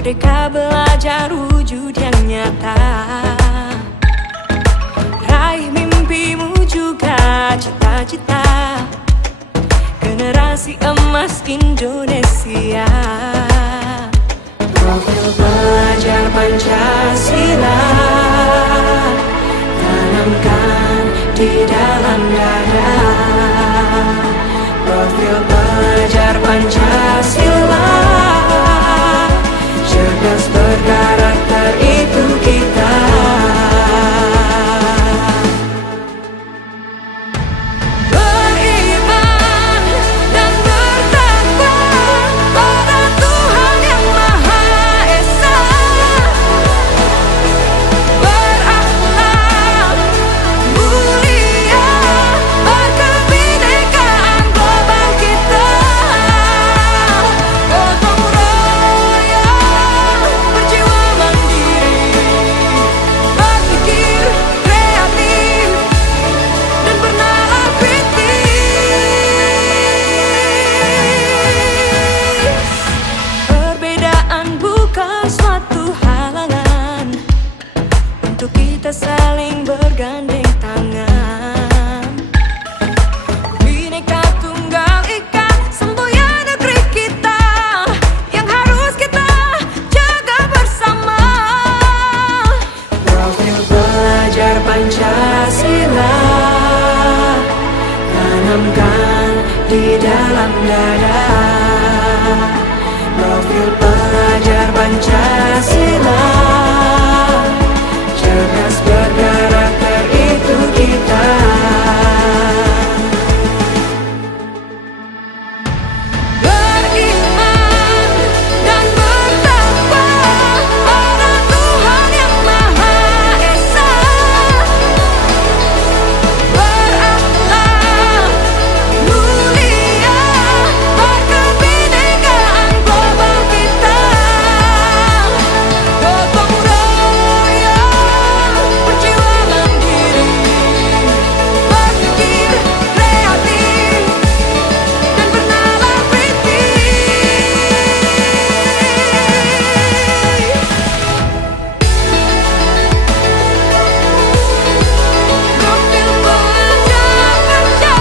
Merdeka belajar wujud yang nyata. Raih mimpimu juga cita-cita. Generasi emas Indonesia. Profil pelajar Pancasila tanamkan di dalam dada. Profil pelajar Pancasila, cerdas berkarakter itu kita. Beriman dan bertakwa pada Tuhan yang Maha Esa. Berakhlak mulia, berkebinekaan global kita. Gotong royong, berjiwa mandiri, berpikir kreatif dan bernalar kritis. Perbedaan bukan suatu halangan untuk kita saling bergandeng tangan. Bhinneka Tunggal Ika, semboyan negeri kita yang harus kita jaga bersama. Profil pelajar Pancasila tanamkan di dalam dada. Profil pelajar Pancasila, cerdas berkarakter itu kita. Beriman dan bertakwa pada Tuhan yang Maha Esa. Berakhlak mulia, berkebinekaan global kita. Gotong royong, berjiwa mandiri, berpikir kreatif dan bernalar kritis. Profil pelajar Pancasila.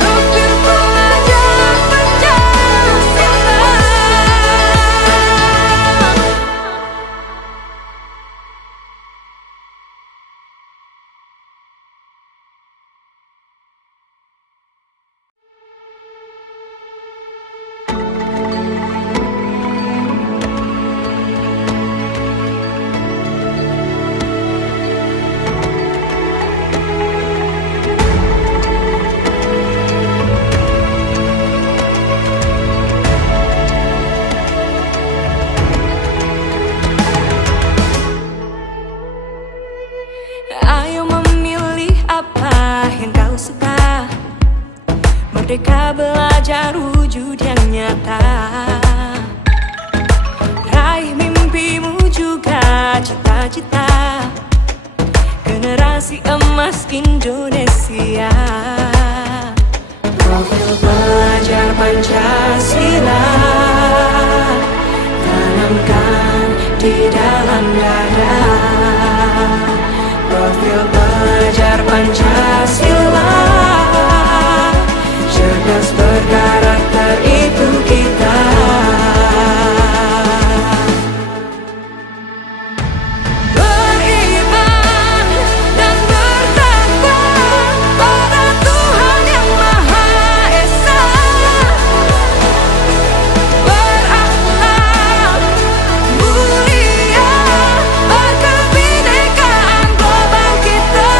Profil pelajar Pancasila. Ayo memilih apa yang kau suka. Merdeka belajar wujud yang nyata. Raih mimpimu juga cita-cita. Generasi emas Indonesia. Profil pelajar Pancasila tanamkan di dalam dada. Profil pelajar Pancasila, cerdas berkarakter itu kita. Beriman dan bertakwa pada Tuhan yang Maha Esa. Berakhlak mulia, berkebinekaan global kita.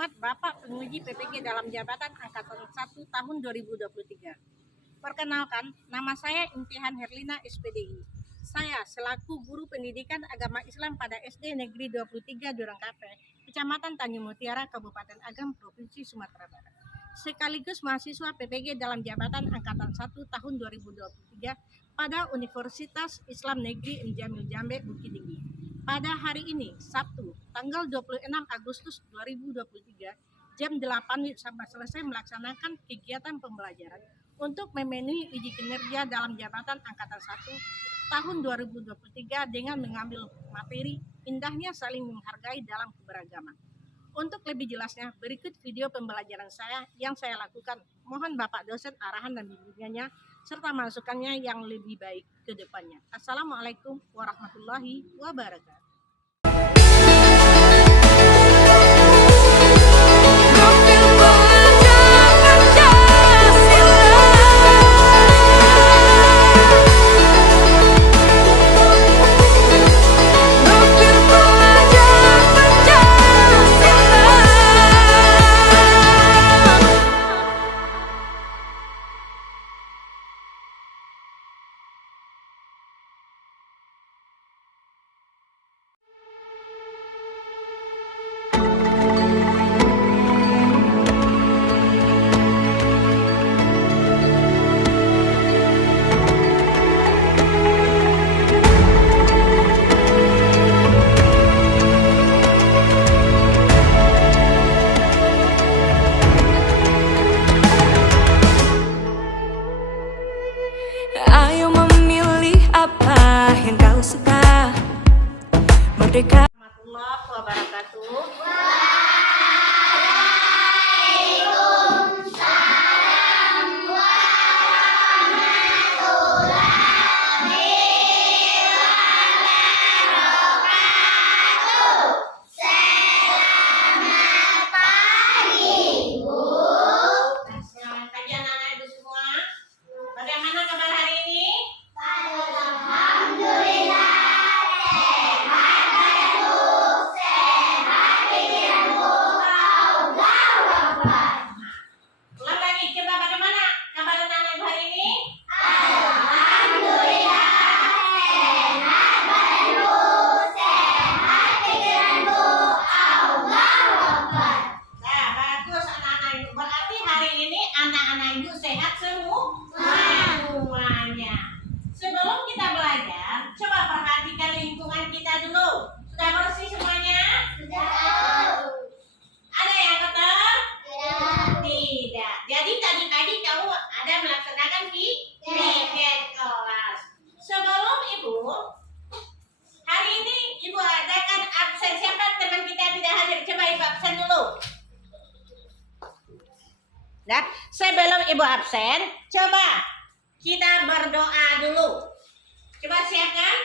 terhormat Bapak Penguji PPG dalam jabatan Angkatan 1 tahun 2023. Perkenalkan, nama saya Imtihan Herlina SPDI. Saya selaku Guru Pendidikan Agama Islam pada SD Negeri 23 Durangkape, Kecamatan Tanjung Mutiara, Kabupaten Agam, Provinsi Sumatera Barat. Sekaligus mahasiswa PPG dalam jabatan Angkatan 1 tahun 2023 pada Universitas Islam Negeri Jamil Jambe, Bukit Tinggi. Pada hari ini, Sabtu, tanggal 26 Agustus 2023, jam 8 sampai selesai melaksanakan kegiatan pembelajaran untuk memenuhi uji kinerja dalam jabatan Angkatan 1 tahun 2023 dengan mengambil materi indahnya saling menghargai dalam keberagaman. Untuk lebih jelasnya, berikut video pembelajaran saya yang saya lakukan. Mohon Bapak dosen arahan dan bimbingannya serta masukannya yang lebih baik ke depannya. Assalamualaikum warahmatullahi wabarakatuh. Profil pelajar Pancasila. Profil pelajar Pancasila. Ayo memilih apa yang kau suka. Merdeka. Warahmatullahi wabarakatuh. Selamat pagi anak-anak ibu semua. Bagaimana kabar hari ini? Ulang lagi, coba bagaimana kabar anak-anak ibu hari ini? Nah, bagus anak-anak ibu. Berarti hari ini anak-anak ibu sehat semuanya. Sebelum kita belajar, coba perhatikan lingkungan kita dulu. Sudah bersih semuanya? Ada yang kotor? Tidak. Jadi tadi pagi kamu ada melaksanakan piket kelas. Sebelum ibu, hari ini ibu adakan absen. Siapa teman kita tidak hadir? Coba ibu absen dulu. Nah, sebelum ibu absen, coba kita berdoa dulu. Coba siapkan.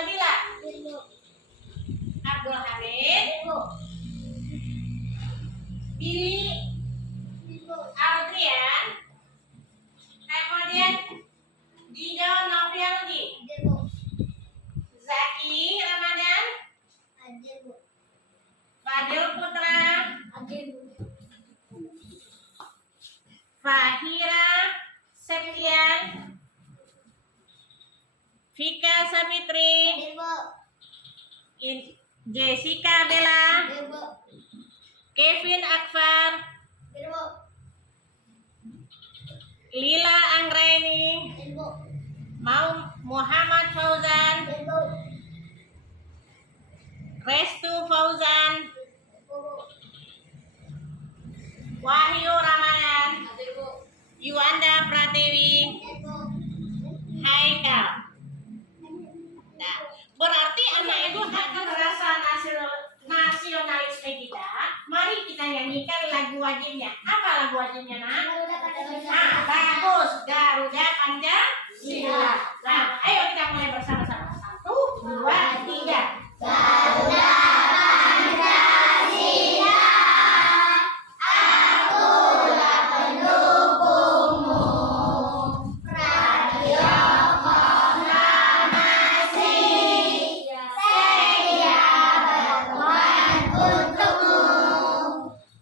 Fadila, Abdul Hamid, Billy, Adrian, kemudian Dido Novialdi, Zaki Ramadan, Fadil Putra, Fahira Septian, Vika Samitri, Jessica Bella, Kevin Akbar, Lila Anggraini, Muhammad Fauzan, Restu Fauzan, Wahyu Ramadan, Yuanda Pratiwi, Haikal. Nah, berarti anak ibu akan rasa nasionalisme kita. Mari kita nyanyikan lagu wajibnya. Apa lagu wajibnya, nak? Nah, bagus. Garuda Pancasila. Nah, ayo kita mulai bersama-sama. 1, 2, 3. Garuda Pancasila, akulah pendukungmu. Radio Proklamasi sedia berkorban untukmu.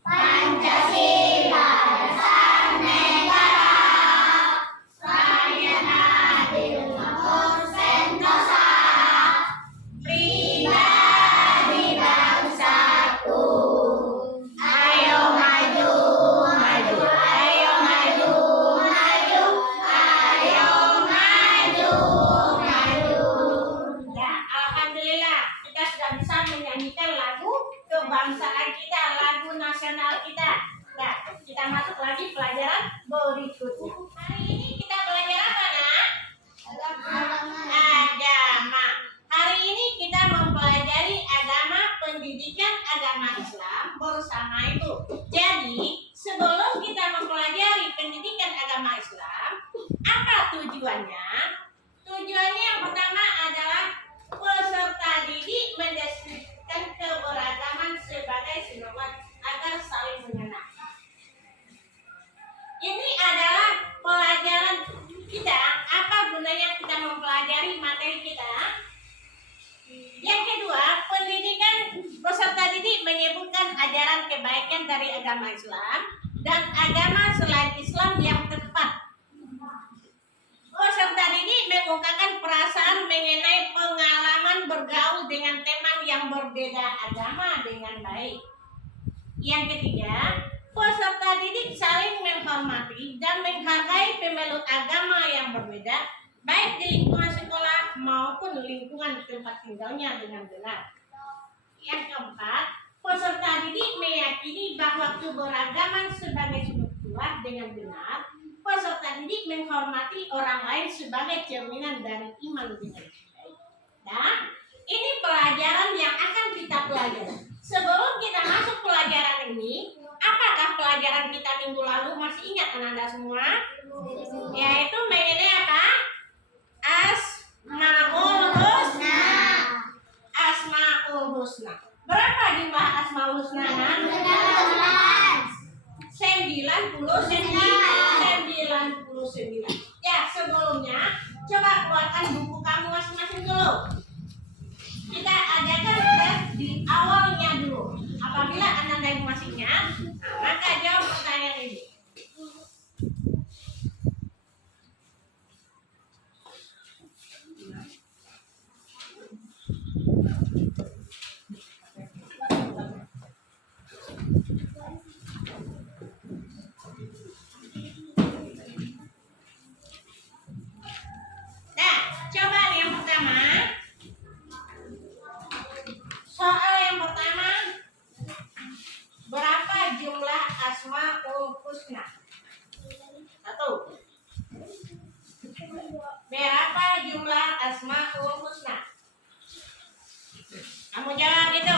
Pancasila dasar negara, rakyat adil makmur sentosa, pribadi bangsaku. Ayo maju, maju, ayo maju, maju, ayo maju, maju. Ya, alhamdulillah kita sudah bisa menyanyikan lagu kebangsaan kita, lagu nasional kita. Nah, kita masuk lagi pelajaran berikutnya. Hari ini kita belajar apa, nak? Agama. Hari ini kita mempelajari agama, pendidikan agama Islam bersama itu. Jadi, sebelum kita mempelajari pendidikan agama Islam, apa tujuannya? Tujuannya yang pertama adalah peserta didik mendeskripsikan keberagaman sebagai sinonimik agar saling mengenal. Ini adalah pelajaran kita. Apa gunanya kita mempelajari materi kita? Yang kedua, pendidikan peserta didik menyebutkan ajaran kebaikan dari agama Islam dan agama selain Islam yang tepat. Peserta didik mengungkapkan perasaan mengenai pengalaman bergaul dengan teman yang berbeda agama dengan baik. Yang ketiga, peserta didik saling menghormati dan menghargai pemeluk agama yang berbeda, baik di lingkungan sekolah maupun lingkungan tempat tinggalnya dengan benar. Yang keempat, peserta didik meyakini bahwa keberagaman sebagai sumber kuat dengan benar. Peserta didik menghormati orang lain sebagai cerminan dari iman dengan baik. Dan ini pelajaran yang akan kita pelajari. Sebelum kita masuk pelajaran ini, apakah pelajaran kita minggu lalu masih ingat anak-anak semua? Yaitu mengenai apa? Asmaul Husna. Asmaul Husna. Berapa jumlah Asmaul Husna? 99. Ya, sebelumnya coba keluarkan buku kamu masing-masing dulu. Kita adakan tes di awalnya dulu. Apabila Anda masih ingat, maka jawab pertanyaan ini. Nah, coba yang pertama. Soal yang pertama, berapa jumlah Asmaul Husna? 1. Berapa jumlah Asmaul Husna? Kamu jawab itu.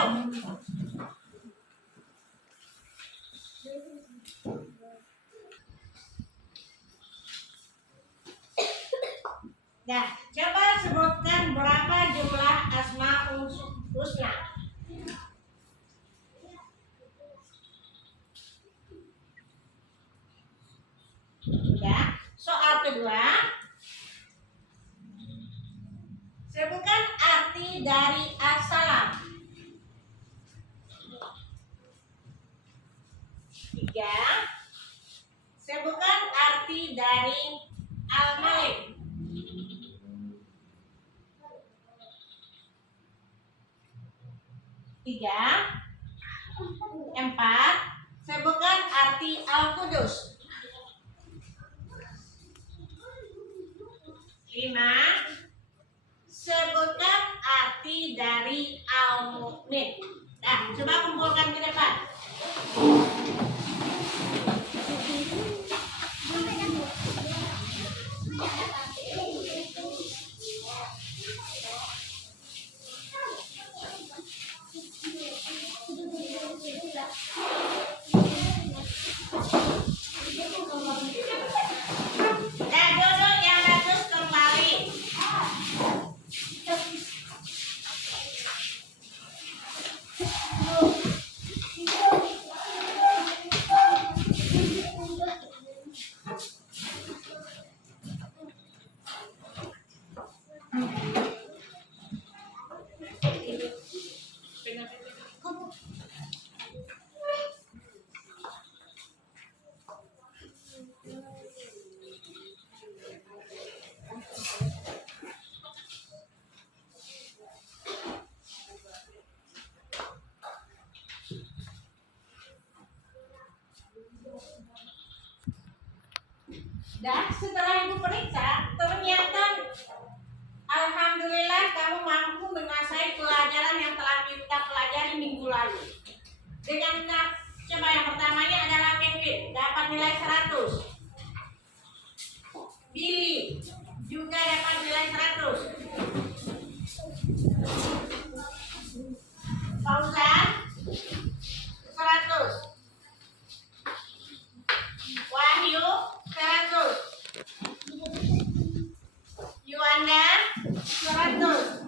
Nah, coba sebutkan berapa jumlah Ya. Soal kedua, sebutkan arti dari as-salam. 3. Sebutkan arti dari al-malik. 3. 4. Sebutkan arti al-qudus. 5. Sebutkan arti dari al-mu'min. Nah, coba kumpulkan ke depan. Nah, duduk yang bagus kembali. Dan setelah ibu periksa, ternyata alhamdulillah kamu mampu menguasai pelajaran yang telah kita pelajari minggu lalu. Dengan coba yang pertamanya adalah Kevin, dapat nilai 100. Billy juga dapat nilai 100. Fauzan 100. Wahyu 100. Yuanda 100.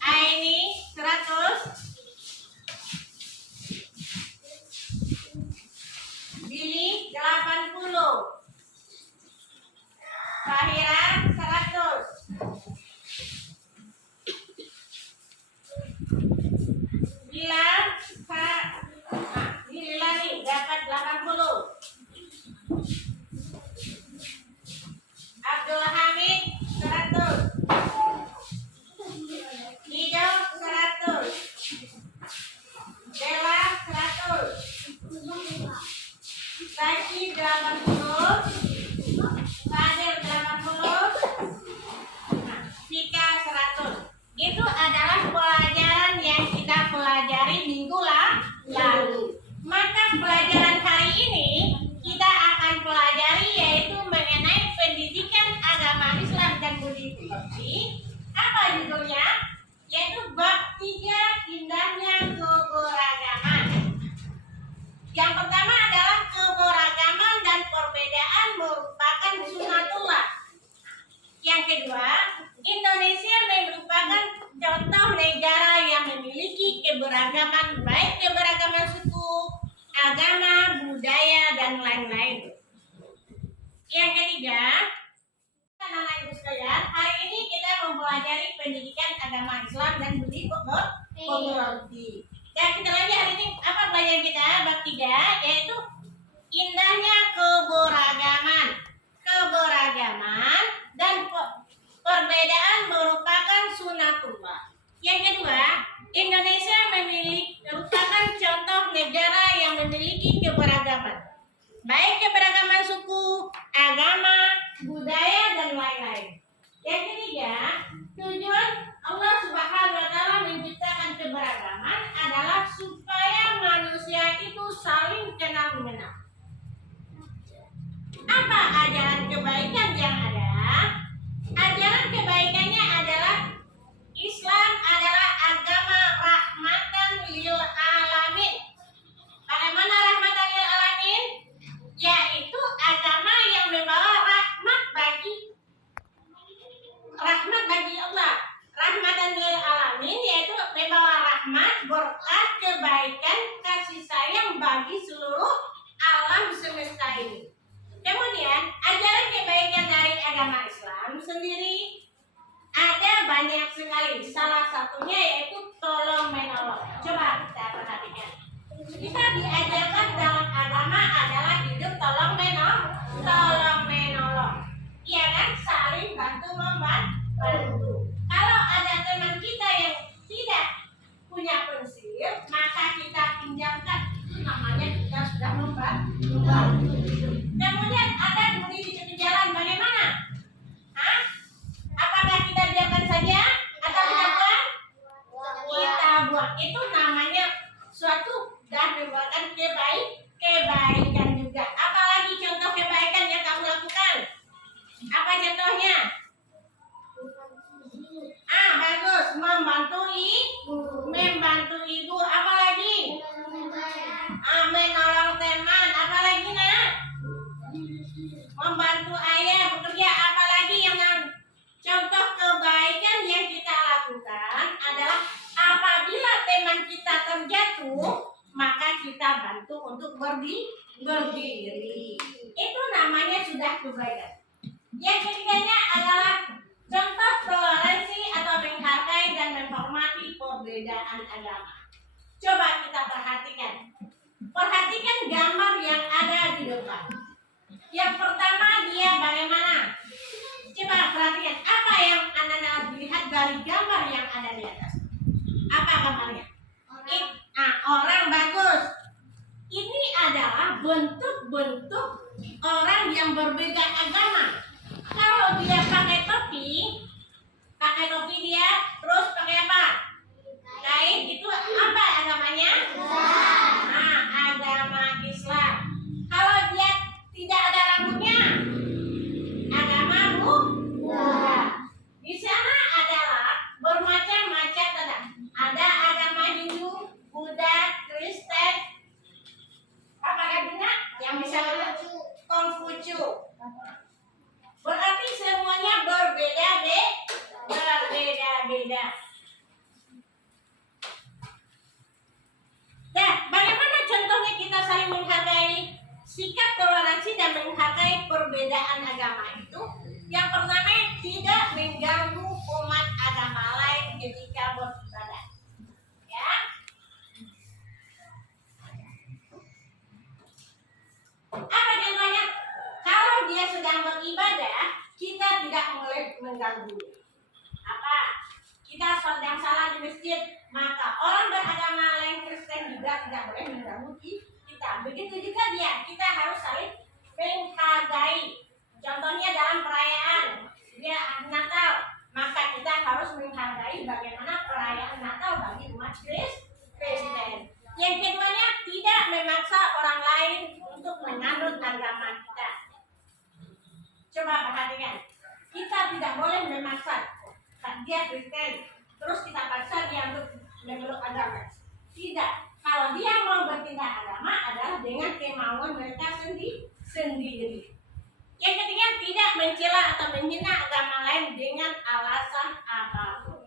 Aini 100. Billy 80. Fahira 100. Lila nih dapat 80. Abdul Hamid 100. Nido 100. Bella 100. Zaki 80. Fadil 80. Vika 100. Itu adalah pelajaran yang kita pelajari minggu lalu. Maka pelajaran hari ini kita akan pelajari yaitu mengenai pendidikan agama Islam dan budi pekerti. Apa judulnya? Yaitu bab 3, indahnya keberagaman. Yang pertama adalah keberagaman dan perbedaan merupakan sunatullah. Yang kedua, Indonesia merupakan contoh negara yang memiliki keberagaman, baik keberagaman suku, agama, budaya, dan lain-lain. Yang ketiga, anak-anak ibu sekalian, hari ini kita mempelajari pendidikan agama Islam dan budi pekerti. Dan kita lagi hari ini apa pelajaran kita? Bab 3, yaitu indahnya keberagaman. Keberagaman dan perbedaan merupakan sunatullah. Yang kedua, Indonesia merupakan contoh negara yang memiliki keberagaman, baik keberagaman suku, agama, budaya, dan lain-lain. Yang ketiga, tujuan Allah Subhanahu wa Ta'ala menciptakan keberagaman adalah supaya manusia itu saling kenal mengenal. Apa ajaran kebaikan yang ada? Ajaran kebaikannya adalah Islam adalah agama rahmatan lil alamin. Bagaimana rahmatan lil alamin? Yaitu agama yang membawa rahmat bagi Allah. Rahmatan lil alamin yaitu membawa rahmat, berkah, kebaikan, kasih sayang bagi seluruh alam semesta ini. sendiri ada banyak sekali. Salah satunya yaitu tolong menolong. Coba kita perhatikan. Kita diajarkan dalam agama adalah hidup tolong menolong. Iya kan? Saling bantu membantu. Kalau ada teman kita yang tidak punya prinsip, maka kita pinjamkan. Itu namanya kita sudah membantu. Kemudian ada duri di tepi jalan, bagaimana? Hah? Apakah kita biarkan saja atau kita buang? Kita buang. Itu namanya suatu dan merupakan kebaikan juga. Apalagi contoh kebaikan yang kamu lakukan? Apa contohnya? Bagus, membantu ibu. Apalagi? Menolong teman. Apalagi nak? Membantu ayah bekerja. Apalagi yang contoh kebaikan yang kita lakukan adalah apabila teman kita terjatuh, maka kita bantu untuk berdiri. Itu namanya sudah kebaikan. Yang ketiganya adalah contoh toleransi atau menghargai dan menghormati perbedaan agama. Coba kita perhatikan. Perhatikan gambar yang ada di depan. Yang pertama dia bagaimana? Coba perhatikan apa yang anak-anak lihat dari gambar yang ada di atas. Apa gambarnya? Orang bagus. Ini adalah bentuk-bentuk orang yang berbeda agama. Kalau dia pakai topi dia terus pakai apa? Kain, itu apa agamanya? Agama Islam. Kalau dia tidak ada rambutnya, agama Buddha. Di sana adalah bermacam-macam ada agama Hindu, Buddha, Kristen, apa lagi nak? Yang bisa Konghucu. Berarti semuanya berbeda-beda. Nah, bagaimana contohnya kita saling menghargai? Sikap toleransi dan menghargai perbedaan agama itu yang pertama tidak mengganggu umat agama lain ketika beribadah. Ya. Apa contohnya? Kalau dia sedang beribadah, kita tidak boleh mengganggu. Apa? Kita sedang salat di masjid, maka orang beragama lain Kristen juga tidak boleh mengganggu kita. Begitu juga kita harus saling menghargai. Contohnya dalam perayaan dia Natal, maka kita harus menghargai bagaimana perayaan Natal bagi umat Kristen. Yang keduanya tidak memaksa orang lain untuk menganut agama kita. Coba perhatikan, kita tidak boleh memaksa. Dia Kristen, terus kita paksa dia untuk memeluk agama. Tidak. Kalau dia mau berpindah agama adalah dengan kemauan mereka sendiri. Yang ketiga, tidak mencela atau menghina agama lain dengan alasan apapun.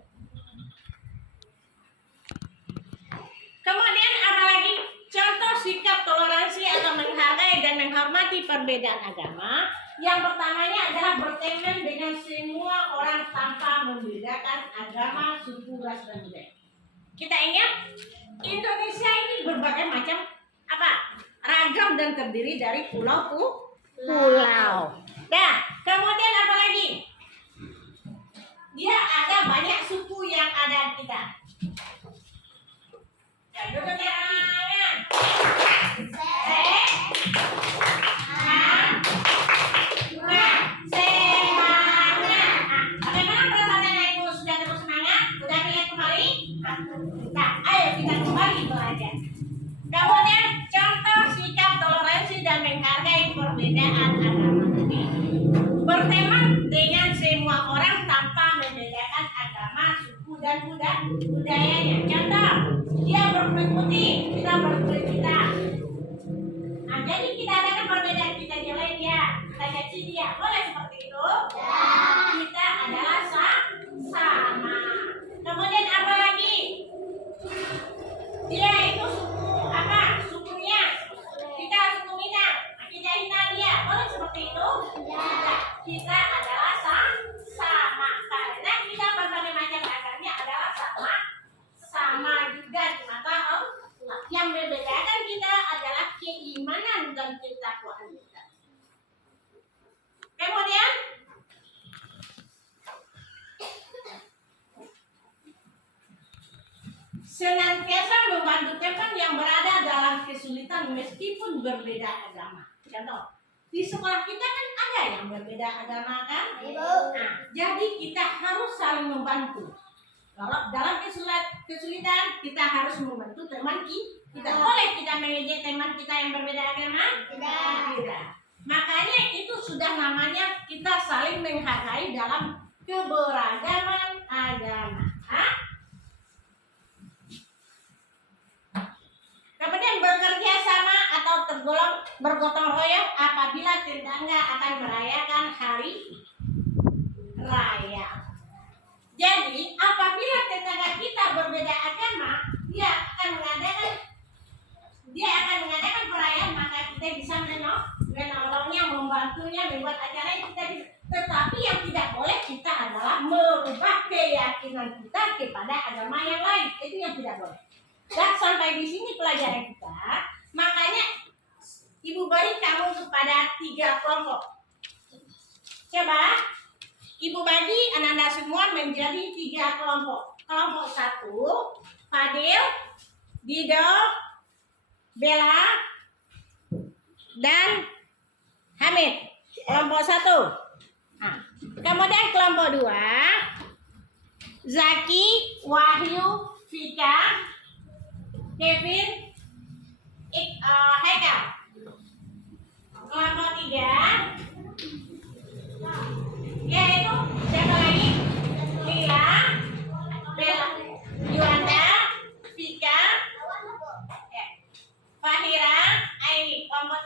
Kemudian apalagi contoh sikap toleransi atau menghargai dan menghormati perbedaan agama. Yang pertamanya adalah berteman dengan semua orang tanpa membedakan agama, suku, ras, dan budaya. Kita ingat Indonesia ini berbagai macam ragam dan terdiri dari pulau. Nah, kemudian apa lagi? Dia ada banyak suku yang ada di kita. Duduk ya. Kemudian contoh sikap toleransi dan menghargai perbedaan agama ini. Berteman dengan semua orang tanpa membedakan agama, suku, dan budayanya. Contoh, dia berkulit putih, kita berkulit hitam. Nah, jadi kita ada perbedaan, kita jelek dia, kita caci dia. Boleh seperti itu? Ya. Kita adalah sama. Kemudian apa lagi? Dia itu sukunya kita suku Minang, kita hina dia, boleh seperti itu? Ya. Kita adalah sama. keimanan dan ketakwaan kita. Kemudian senantiasa membantu teman yang berada dalam kesulitan meskipun berbeda agama. Contoh, di sekolah kita kan ada yang berbeda agama kan? Nah, jadi kita harus saling membantu. Kalau dalam kesulitan kita harus membantu teman kita. Boleh kita mengejek teman kita yang berbeda agama? Tidak. Makanya itu sudah namanya kita saling menghargai dalam keberagaman agama. Kemudian bekerja sama atau bergotong royong apabila tetangga akan merayakan hari raya. Jadi apabila tetangga kita berbeda agama, dia akan mengadakan perayaan, maka kita bisa menolongnya, membantunya, membuat acara yang kita bisa. Tetapi yang tidak boleh kita adalah merubah keyakinan kita kepada agama yang lain. Itu yang tidak boleh. Dan sampai di sini pelajaran kita. Makanya Ibu beri kamu kepada 3 kelompok. Coba Ibu bagi anak-anak semua menjadi 3 kelompok. Kelompok 1, Fadil, Dido, Bella, dan Hamid. Kelompok 1. Nah, kemudian kelompok 2, Zaki, Wahyu, Vika, Kevin, Haikal. Kelompok 3 yaitu siapa lagi? Lila, Bella, Yuanda, Vika, Fahira, Aini. Kelompok.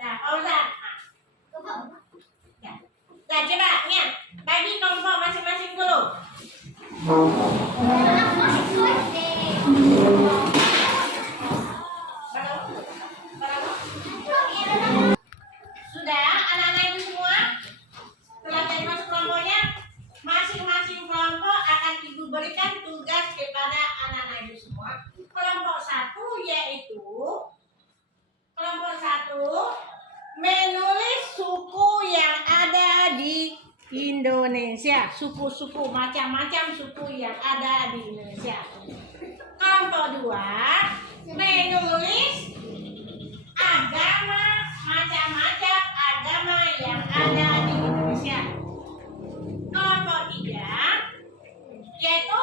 Nah, Fauzan. Nah, coba ingat, bagi kelompok masing-masing dulu. Sudah, anak-anak itu semua telah jadi masuk kelompoknya. Masing-masing kelompok akan Ibu berikan tugas kepada anak-anak itu semua. Kelompok 1 yaitu menulis suku yang ada di Indonesia. Suku-suku, macam-macam suku yang ada di Indonesia. Kelompok 2 menulis agama, macam-macam agama yang ada di Indonesia. Kelompok 3 yaitu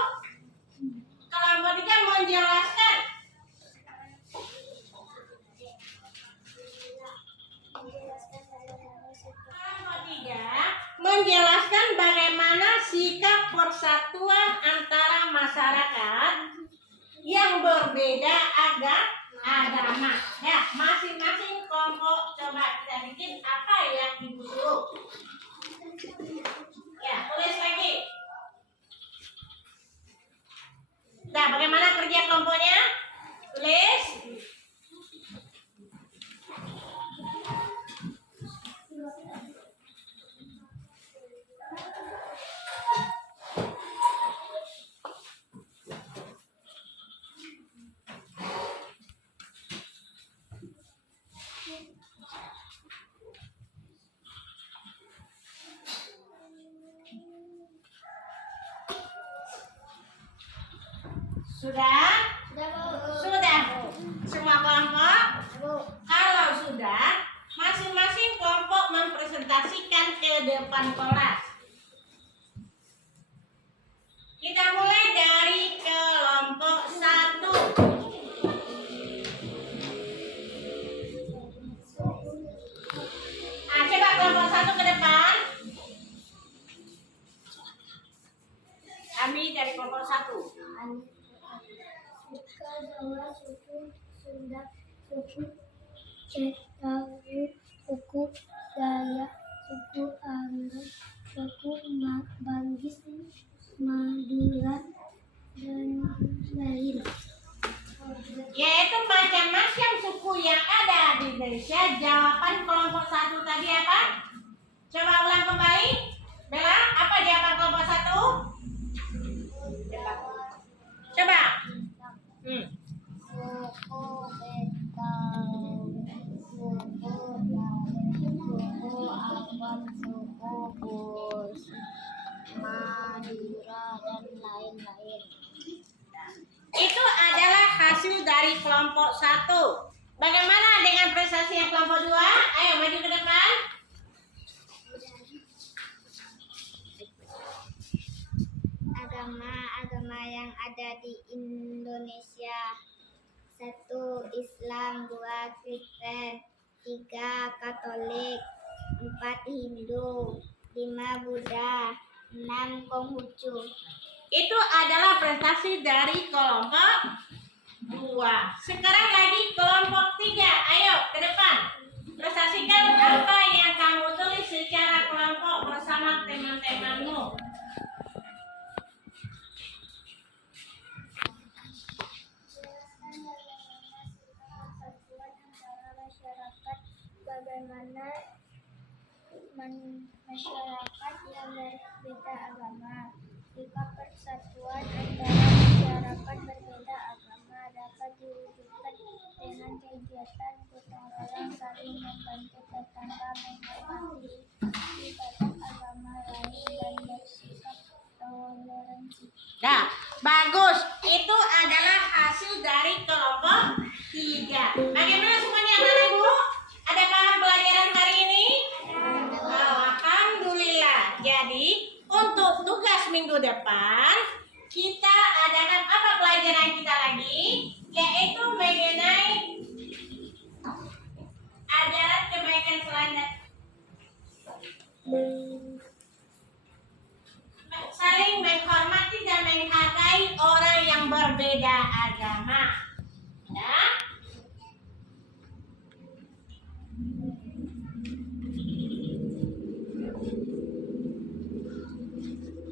kelompok 3 menjelaskan bagaimana sikap persatuan antara masyarakat yang berbeda agama. Ya, masing-masing kelompok coba kita bikin apa yang Ibu suruh. Ya, tulis lagi. Nah, bagaimana kerja kelompoknya? Tulis. Sudah? Sudah. Semua kelompok? Kalau sudah, masing-masing kelompok mempresentasikan ke depan kelas. Kita mulai dari kelompok 1. Coba kelompok 1 ke depan. Ami dari kelompok 1. Jawa, suku Sunda, suku Betawi, suku Dayak, suku Arab, suku Bugis, Madura, dan lain. Yaitu macam-macam suku yang ada di Indonesia. Jawaban kelompok 1 tadi apa? Coba ulang kembali. Bella, apa jawaban kelompok 1? Coba. suku Betawi, suku Dayak, suku Awam, suku Bus, Madura, dan lain-lain. Itu adalah hasil dari kelompok 1. Bagaimana dengan prestasi yang kelompok 2? Ayo maju ke depan. Agama yang ada di Indonesia: 1. Islam, 2. Kristen, 3. Katolik, 4. Hindu, 5. Buddha, 6. Konghucu. Itu adalah prestasi dari kelompok 2. Sekarang lagi kelompok 3. Ayo ke depan. Prestasikan apa yang kamu tulis secara kelompok bersama teman-temanmu. Bagaimana masyarakat yang berbeda agama. Jika persatuan antara masyarakat berbeda agama dapat diwujudkan dengan kegiatan gotong royong, saling membantu tetangga, menghormati ibadah agama lain, dan bersikap toleransi. Nah, bagus. Itu adalah hasil dari kelompok 3. Bagaimana semuanya Bapak Ibu? Ada paham pelajaran hari ini? Alhamdulillah. Jadi, untuk tugas minggu depan, kita adakan apa pelajaran kita lagi? Yaitu mengenai ajaran kebaikan selanjutnya. Saling menghormati dan menghargai orang yang berbeda agama. Ya.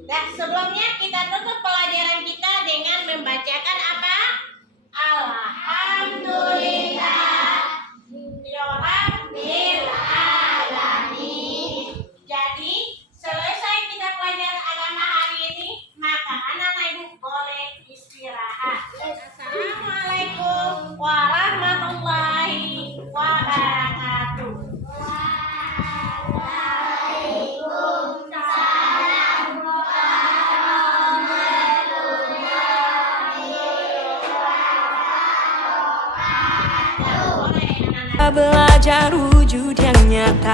Nah, sebelumnya kita tutup pelajaran kita dengan membacakan apa? Alhamdulillah Rabbil alamin. Jadi, selesai kita pelajaran agama hari ini, maka anak-anak ibu boleh istirahat. Assalamualaikum warahmatullahi wabarakatuh. Belajar wujud yang nyata,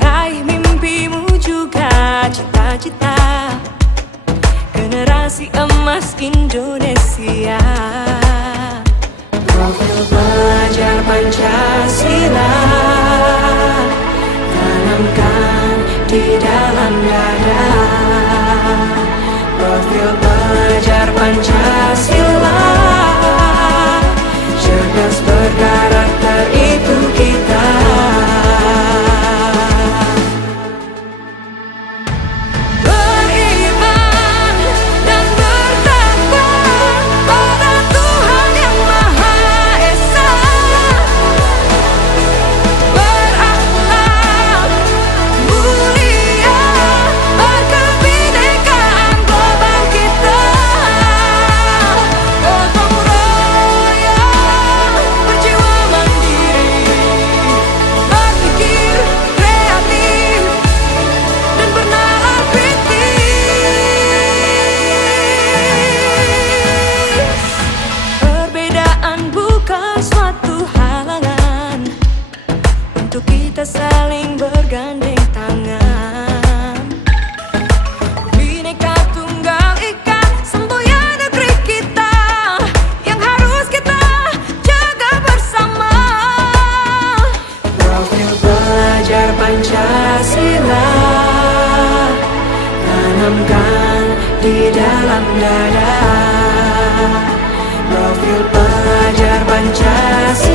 raih mimpimu juga cita-cita, generasi emas Indonesia. Profil pelajar Pancasila tanamkan di dalam dada. Profil pelajar Pancasila cerdas berkarakter, itu kita. Beriman dan bertakwa pada Tuhan yang Maha Esa, berakhlak mulia, berkebinekaan global kita. Gotong royong, berjiwa mandiri, berpikir kreatif, dan bernalar kritis. Perbedaan bukan suatu halangan untuk kita saling bergandeng tangan. Bhinneka Tunggal Ika, semboyan negeri kita, yang harus kita jaga bersama. Profil pelajar Pancasila tanamkan di dalam dada. Profil pelajar Pancasila